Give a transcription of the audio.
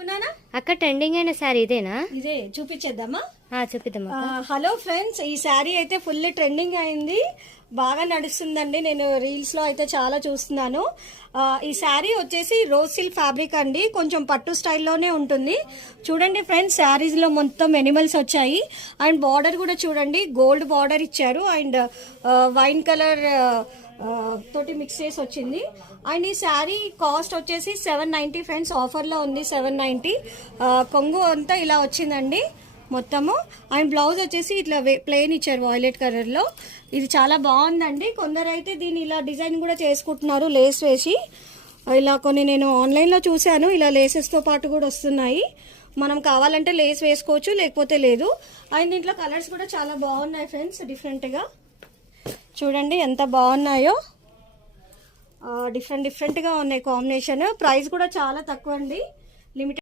చెప్పునానా అక్క ట్రెండింగ్ అయిన సారీ ఇదేనా? ఇదే చూపించేద్దామా? చూపిద్దామా. హలో ఫ్రెండ్స్, ఈ శారీ అయితే ఫుల్ ట్రెండింగ్ అయింది, బాగా నడుస్తుందండి. నేను రీల్స్ లో అయితే చాలా చూస్తున్నాను. ఈ శారీ వచ్చేసి రోజ్ సిల్క్ ఫ్యాబ్రిక్ అండి, కొంచెం పట్టు స్టైల్లోనే ఉంటుంది. చూడండి ఫ్రెండ్స్, శారీస్ లో మొత్తం ఎనిమల్స్ వచ్చాయి అండ్ బార్డర్ కూడా చూడండి, గోల్డ్ బార్డర్ ఇచ్చారు అండ్ వైన్ కలర్ తోటి మిక్స్ చేసి వచ్చింది. అండ్ ఈ శారీ కాస్ట్ వచ్చేసి 790 ఫ్రెండ్స్, ఆఫర్లో ఉంది 790. కొంగు అంతా ఇలా వచ్చిందండి మొత్తము. అండ్ బ్లౌజ్ వచ్చేసి ఇట్లా ప్లెయిన్ ఇచ్చారు వైలెట్ కలర్లో. ఇది చాలా బాగుందండి. కొందరైతే దీన్ని ఇలా డిజైన్ కూడా చేసుకుంటున్నారు లేస్ వేసి. ఇలా కొన్ని నేను ఆన్లైన్లో చూశాను, ఇలా లేసెస్తో పాటు కూడా వస్తున్నాయి. మనం కావాలంటే లేస్ వేసుకోవచ్చు, లేకపోతే లేదు. అండ్ దీంట్లో కలర్స్ కూడా చాలా బాగున్నాయి ఫ్రెండ్స్, డిఫరెంట్గా చూడండి ఎంత బాగున్నాయో. డిఫరెంట్గా ఉన్నాయి కాంబినేషన్. ప్రైస్ కూడా చాలా తక్కువ అండి, లిమిటెడ్